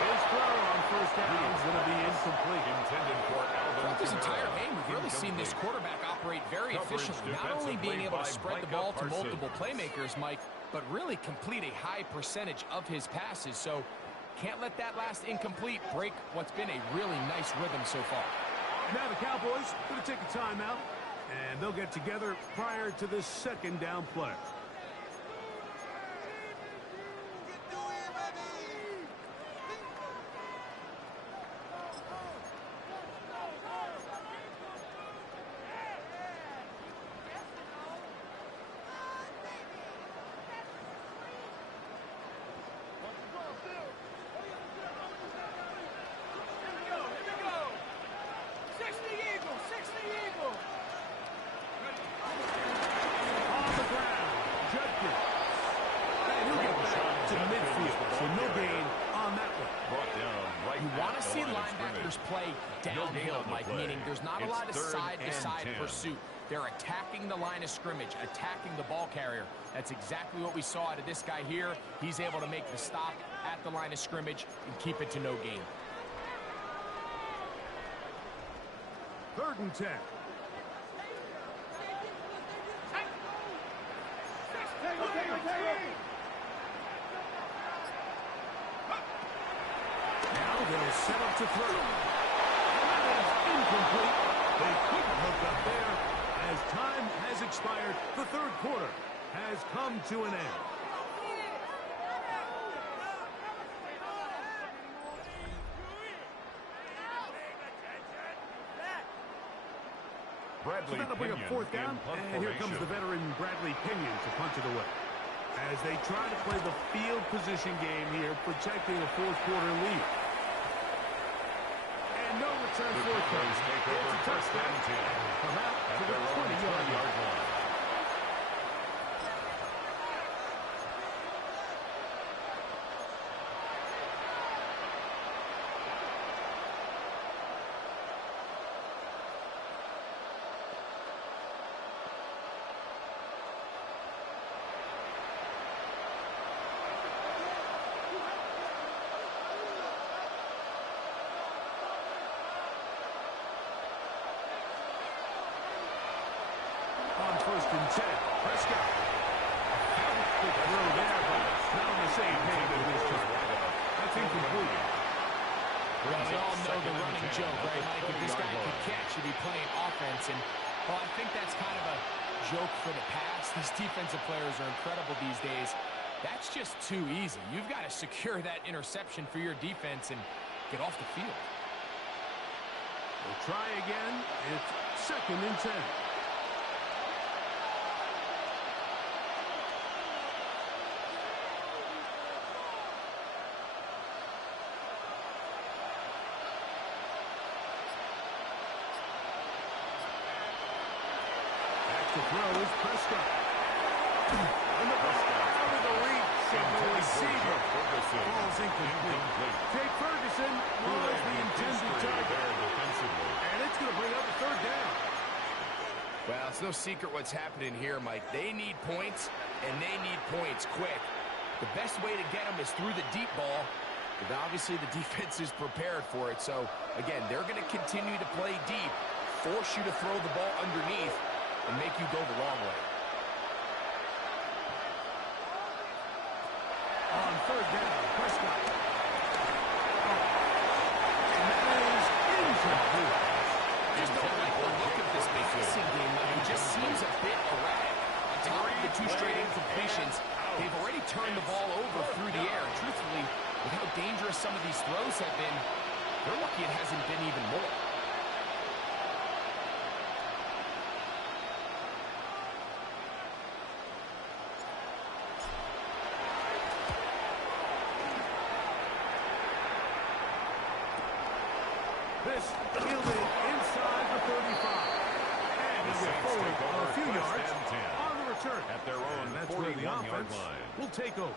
His throw on first down is going to be incomplete. Intended for Alvin Throughout this entire Kamara. game, we've really seen this quarterback operate very Coverage efficiently. Not only defensively being able to by spread the Micah ball to Parsons. multiple playmakers, Mike, but really complete a high percentage of his passes. So can't let that last incomplete break what's been a really nice rhythm so far. Now the Cowboys going to take a timeout, and they'll get together prior to this second down play. Here we go. Here we go. 60 Eagles. 60 Eagles. On the ground, Judkins. And he'll get back to midfield, so no gain on that one. Brought down right You at want to the see line of linebackers scrimmage. play No gain downhill, on the Mike, play. meaning there's not a It's lot of third side-to-side and 10. pursuit. They're attacking the line of scrimmage, attacking the ball carrier. That's exactly what we saw out of this guy here. He's able to make the stop at the line of scrimmage and keep it to no gain. Third and 10. Now they'll set up to throw. And that is incomplete. They couldn't hook up there. As time has expired, the third quarter has come to an end. So Bradley that'll bring up Pinion fourth down, in punt and here comes formation. the veteran Bradley Pinion to punch it away. As they try to play the field position game here, protecting a fourth quarter lead. And no return The fourth down. Cowboys take over It's a first touchdown. and 10. Come out At to the their own 20-yard line. 20-yard line. On first and 10, Prescott. Good throw there, but not on the same page with this time. That's incomplete. Well, we all know the running joke, right, Mike? If this guy could catch, he'd be playing offense. And, well, I think that's kind of a joke for the past. These defensive players are incredible these days. That's just too easy. You've got to secure that interception for your defense and get off the field. We'll try again. It's second and 10. To throw is Prescott. And the ball out of the reach of the receiver. Ball's incomplete. Jake Ferguson was the intended target. And it's going to bring up a third down. Well, it's no secret what's happening here, Mike. They need points, and they need points quick. The best way to get them is through the deep ball, but obviously the defense is prepared for it. So, again, they're going to continue to play deep, force you to throw the ball underneath, and make you go the long way. On third down, Prescott This fielded inside the 35. And he'll get forward a few yards on the return. At their own and that's where the 41-yard offense line. will take over.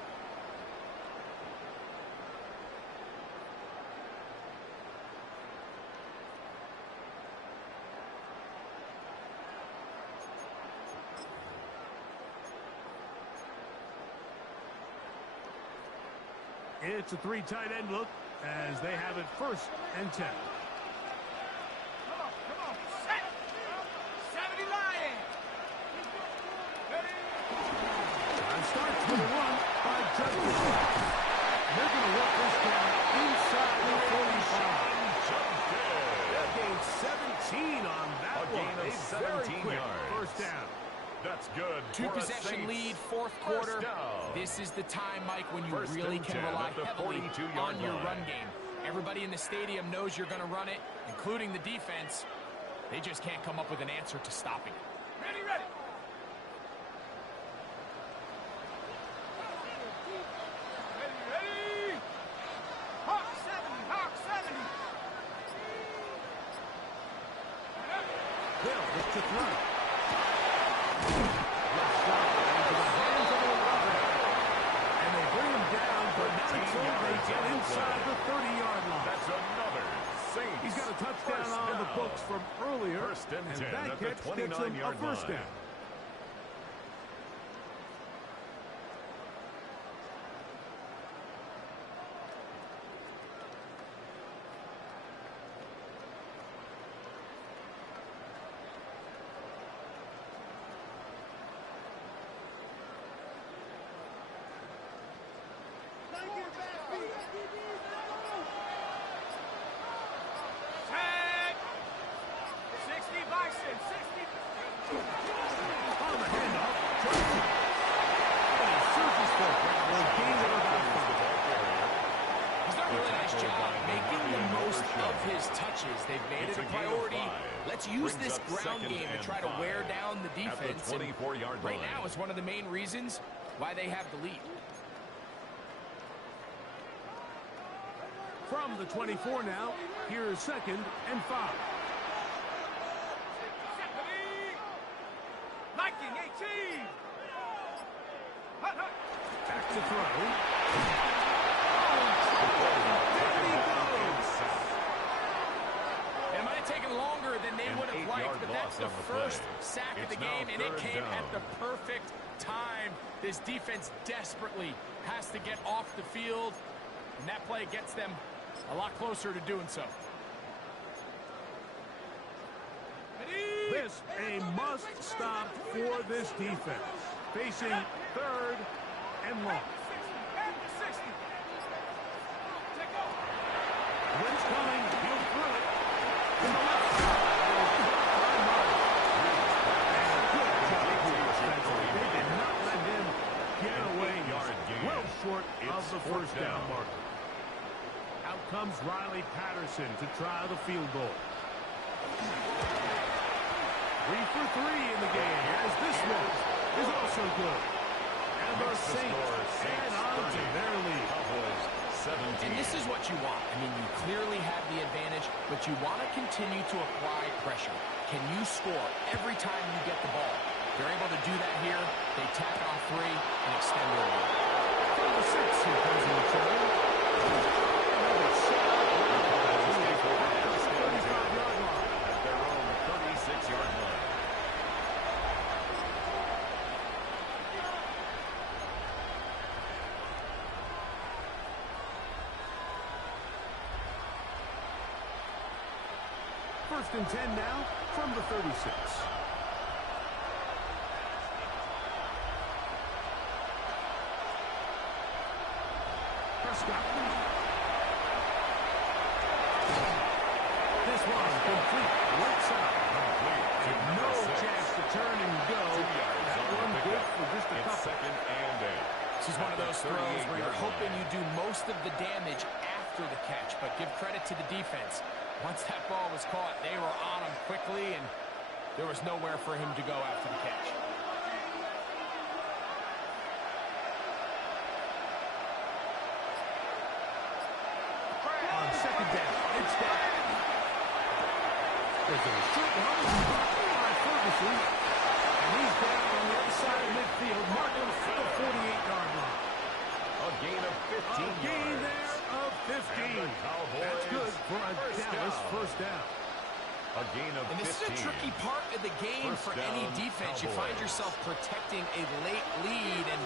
It's a three tight end look as they have it 1st and 10. Come on, set! 70 Lion! Ready? And starts with a run by Judkins. They're going to work this down inside the 45. They gained 17 on that A one. gain of A 17 very quick yards. 1st down. That's good. Two-possession lead, 4th quarter. This is the time, Mike, when you really can rely heavily on your run game. Everybody in the stadium knows you're going to run it, including the defense. They just can't come up with an answer to stopping it. Ready! Ready! Hawk 70! Bill is to throw. Left side into the hands of Olave. And they bring him down, but not until they get inside the 30-yard line. That's another Saints. He's got a touchdown on the books from earlier, 1st and 10 that at the catch gets him a 29-yard 1st line. down. Set! 60 Bison! 60! On the handoff, Johnson. And he surges for it. Will gain it about 5. He's done a really nice job making the most of his touches. They've made it a priority. Let's use this ground game to try to wear down the defense. At the 24-yard line. Right now is one of the main reasons why they have the lead. From the 24 now, here is 2nd and 5. Ready? Liking 18! Hut! Back to throw. It might have taken longer than they would have liked, but that's the first sack of the game, and it came at the perfect time. This defense desperately has to get off the field, and that play gets them a lot closer to doing so. This a must stop for this defense. Facing 3rd and long. At the 60! Take off! Wind's coming. He'll throw it. To the left side. By Martin. And good job here defensively. They did not let him get away. Well short of the 1st down marker. Out comes Riley Patterson to try the field goal. 3 for 3 in the game, as this one is also good. And the Saints add on to their lead. 17. And this is what you want. I mean, you clearly have the advantage, but you want to continue to apply pressure. Can you score every time you get the ball? They're able to do that here. They tack on 3 and extend their lead. From the 6, here comes the return. Another shot. 35-yard line. At their own 36-yard line. First and 10 now from the 36. Prescott. This one complete. Right side. And no chance to turn and go. That one good for just a couple. 2nd and 8. This is one of those throws where you're hoping you do most of the damage after the catch, but give credit to the defense. Once that ball was caught, they were on him quickly, and there was nowhere for him to go after the catch. On 2nd down, it's down. As a short one is blocked by Ferguson. And he's down on the other side of midfield, marking at the 48-yard line. A gain of 15 A gain yards. there of 15. That's good for a Dallas first down. A gain of 15. And this is a tricky part of the game for any defense. You find yourself protecting a late lead, and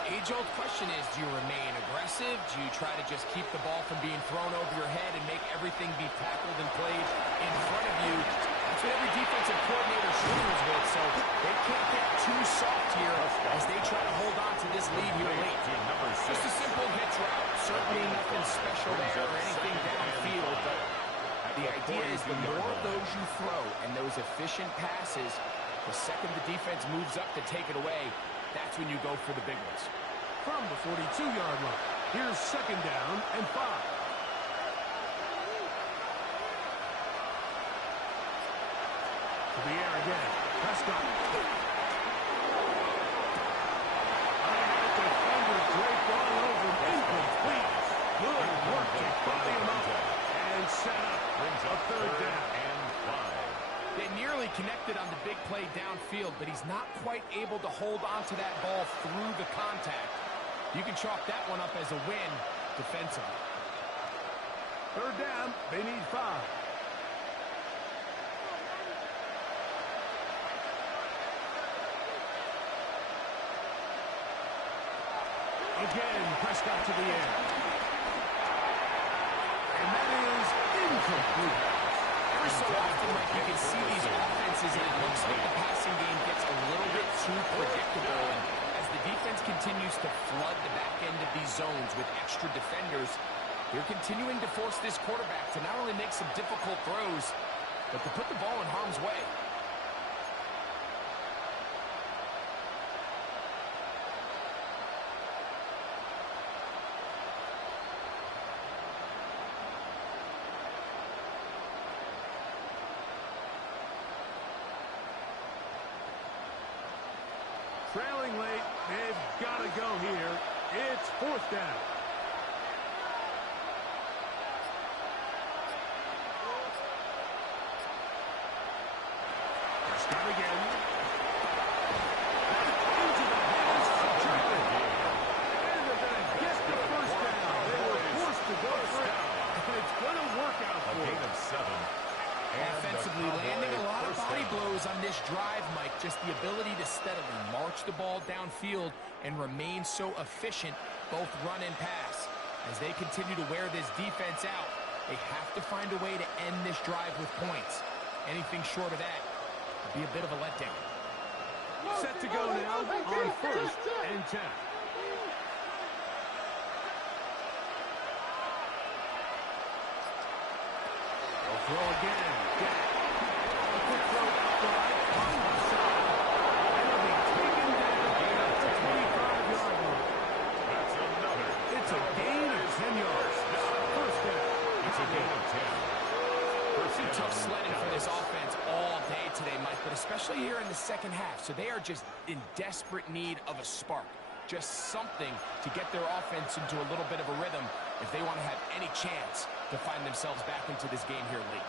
the age-old question is, do you remain aggressive? Do you try to just keep the ball from being thrown over your head and make everything be tackled and played in front of you? That's what every defensive coordinator struggles with, so they can't get too soft here as they try to hold on to this lead here late. Just a simple hitch route, certainly nothing special there or anything downfield, but the idea is the more of those you throw and those efficient passes, the second the defense moves up to take it away, that's when you go for the big ones. From the 42-yard line, here's second down and 5. To the air again. Prescott. Defender draped all over him. Incomplete. Good work to body him up and set up. Brings a third down. And 5. They nearly connected on the big play downfield, but he's not quite able to hold on to that ball through the contact. You can chalk that one up as a win defensively. Third down. They need 5. Again, Prescott to the air. And that is incomplete. Every so often, like, you can see these offenses, and it looks like the passing game gets a little bit too predictable. And as the defense continues to flood the back end of these zones with extra defenders, they're continuing to force this quarterback to not only make some difficult throws, but to put the ball in harm's way. Trailing late, they've got to go here. It's fourth down. Prescott again. Into the hands of Jordan. And they're going to get the first down. They were forced to go for it. And it's going to work out for them. A gain of 7. Offensively landing a lot of body blows on this drive, Mike. Just the ability to steadily march the ball downfield and remain so efficient, both run and pass. As they continue to wear this defense out, they have to find a way to end this drive with points. Anything short of that would be a bit of a letdown. Set to go now on first and 10. They'll throw again. A quick throw out the right on the side. And it'll be taken down at the 25-yard line. That's another. It's a gain of 10 yards. First down. It's a gain of 10. It's been tough sledding for this offense all day today, Mike, but especially here in the second half. So they are just in desperate need of a spark. Just something to get their offense into a little bit of a rhythm if they want to have any chance to find themselves back into this game here late.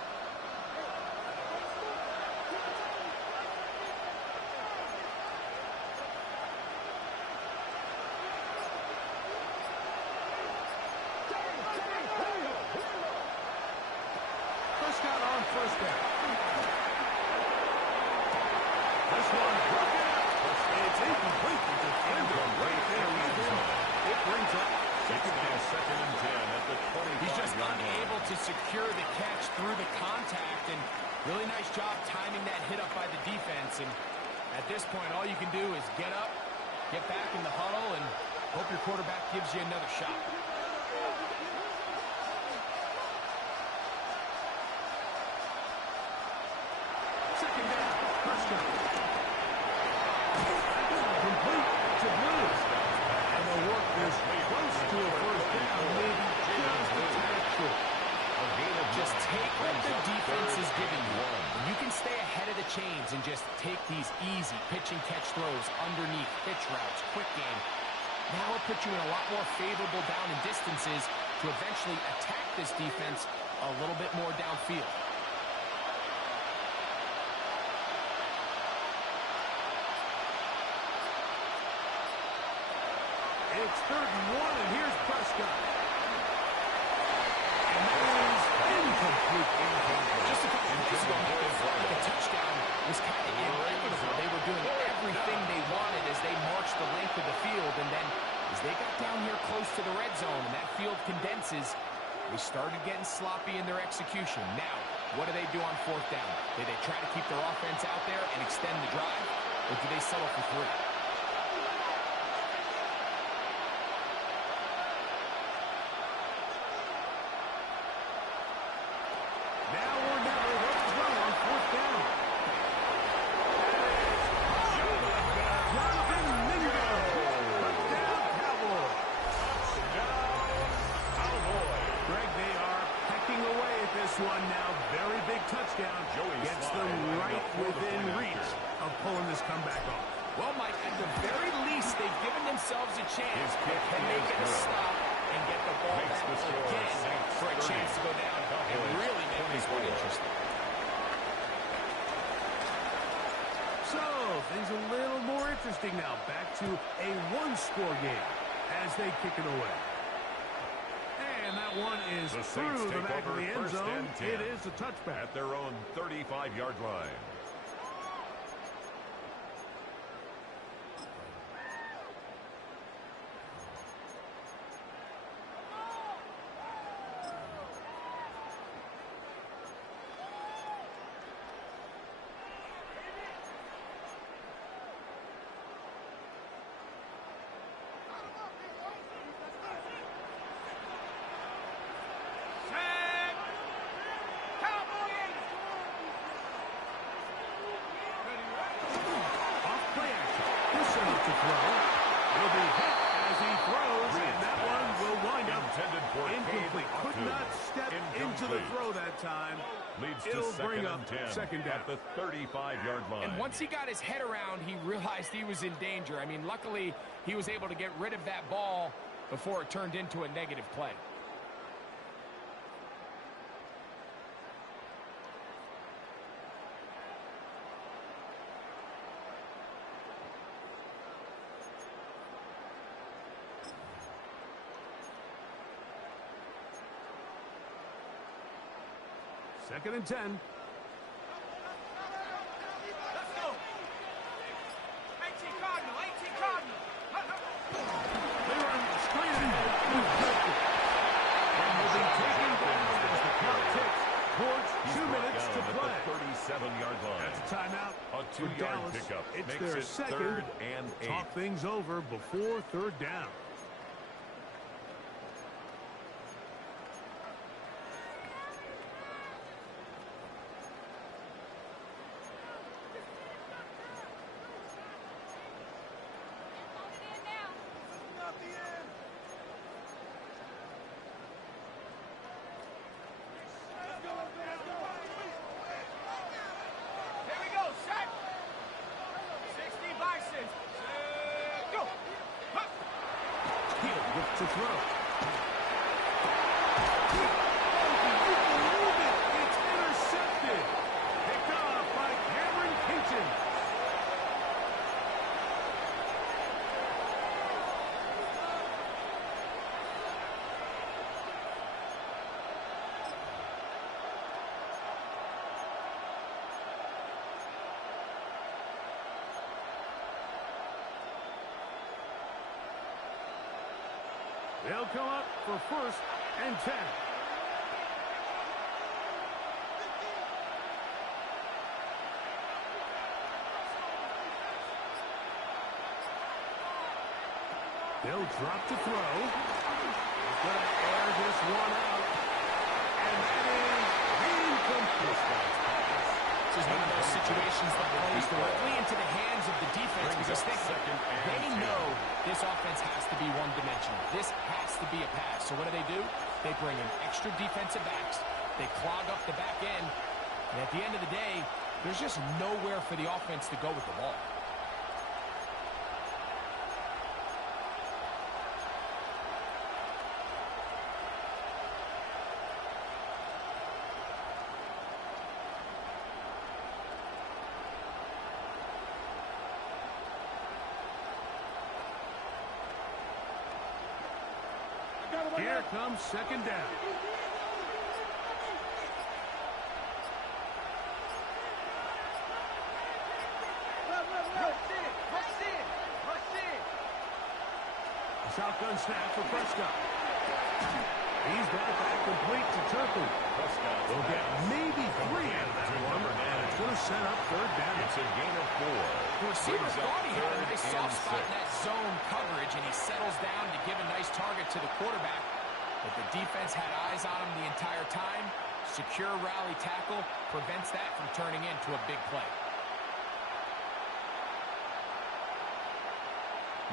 Prescott on first down. This one broken up. It's incomplete. The defender right there with him. It brings up second and 10 at the 25. He's just unable to secure the catch through the contact, and really nice job timing that hit up by the defense. And at this point, all you can do is get up, get back in the huddle, and hope your quarterback gives you another shot. Second down. Prescott. Complete to Blue. And they'll work this close to a first down, maybe just a tad short. Just take what the defense is giving you. And you can stay ahead of the chains and just take these easy pitch and catch throws underneath, pitch routes, quick game. Now it'll put you in a lot more favorable down and distances to eventually attack this defense a little bit more downfield. it's 3rd and 1, and here's Prescott. And that is incomplete. Just a couple plays ago, it felt like a touchdown was kind of inevitable. They were doing everything they wanted as they marched the length of the field, and then as they got down here close to the red zone and that field condenses, they started getting sloppy in their execution. Now, what do they do on 4th down? Do they try to keep their offense out there and extend the drive, or do they settle for 3? Now or never, let's throw on 4th down. Jonathan Mingo. Touchdown, Cowboys. Greg, they are pecking away at this one now. Very big touchdown. Gets them right within reach of pulling this comeback off. Well, Mike, at the very least, they've given themselves a chance. Can they get a stop and get the ball back again for a chance to go down and really make this one interesting? So, things a little more interesting now. Back to a one-score game as they kick it away. And that one is through the back of the end zone. It is a touchback. At their own 35-yard line. Second down. At the 35-yard line. And once he got his head around, he realized he was in danger. I mean, luckily, he was able to get rid of that ball before it turned into a negative play. Second and 10. Let's go. 18 Cardinal, 18 Cardinal. They run straight ahead. And will be taken down as the clock ticks towards 2 minutes to play. At the 37-yard line. That's a timeout. A 2-yard pickup. It's Makes their it second. 3rd and 8. Talk things over before 3rd down. Here we go, set. 60 Bisons. Go. Hup. Hill with to throw. It's intercepted. Picked off by Cameron Kinchen. They'll come up for 1st and 10. They'll drop to throw. He's going to air this one out. And that is incomplete. This is one of those situations that plays directly into the hands of the defense because they know this offense has to be one-dimensional. This has to be a pass. So what do? They bring in extra defensive backs. They clog up the back end. And at the end of the day, there's just nowhere for the offense to go with the ball. Here comes second down. Shotgun snap for Prescott. He's got it back complete to Turpin. We'll get maybe 3 out of that one, and it's going to set up third down. It's a gain of 4. The receiver thought he had a nice soft spot in that zone coverage, and he settles down to give a nice target to the quarterback. But the defense had eyes on him the entire time. Secure rally tackle prevents that from turning into a big play.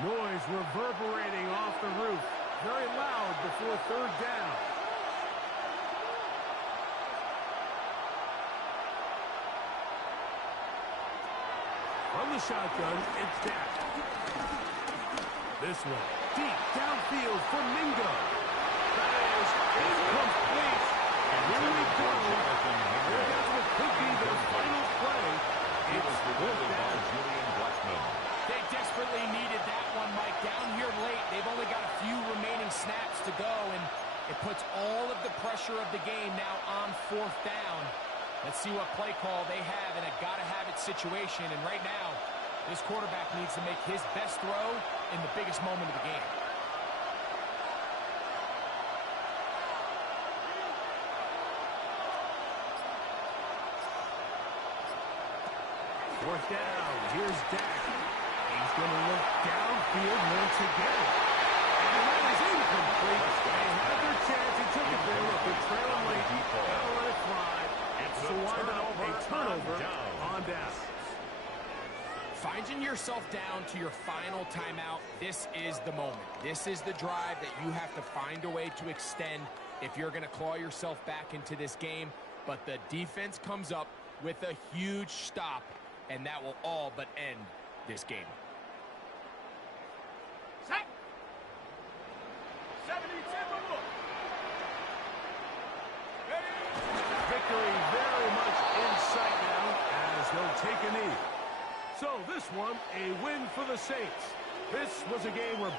Noise reverberating off the roof. Very loud before third down. From the shotgun, it's Dak. This one, deep downfield for Mingo. That is incomplete. And here we go. Here goes what could be their final play. It's fourth down. Julian Blackman. They desperately needed that one, Mike. Down here late, they've only got a few remaining snaps to go, and it puts all of the pressure of the game now on fourth down. Let's see what play call they have in a gotta-have-it situation, and right now, this quarterback needs to make his best throw in the biggest moment of the game. Fourth down, here's Dak. He's going to look downfield once again. And that is incomplete. They had their chance. He took it there. Look, they're trailing late. Gotta let it fly. So wind up a turnover on down. Finding yourself down to your final timeout, this is the moment. This is the drive that you have to find a way to extend if you're going to claw yourself back into this game. But the defense comes up with a huge stop, and that will all but end this game. Set. 70-10 look. Victory very much in sight now as they'll take a knee. So this one, a win for the Saints. This was a game where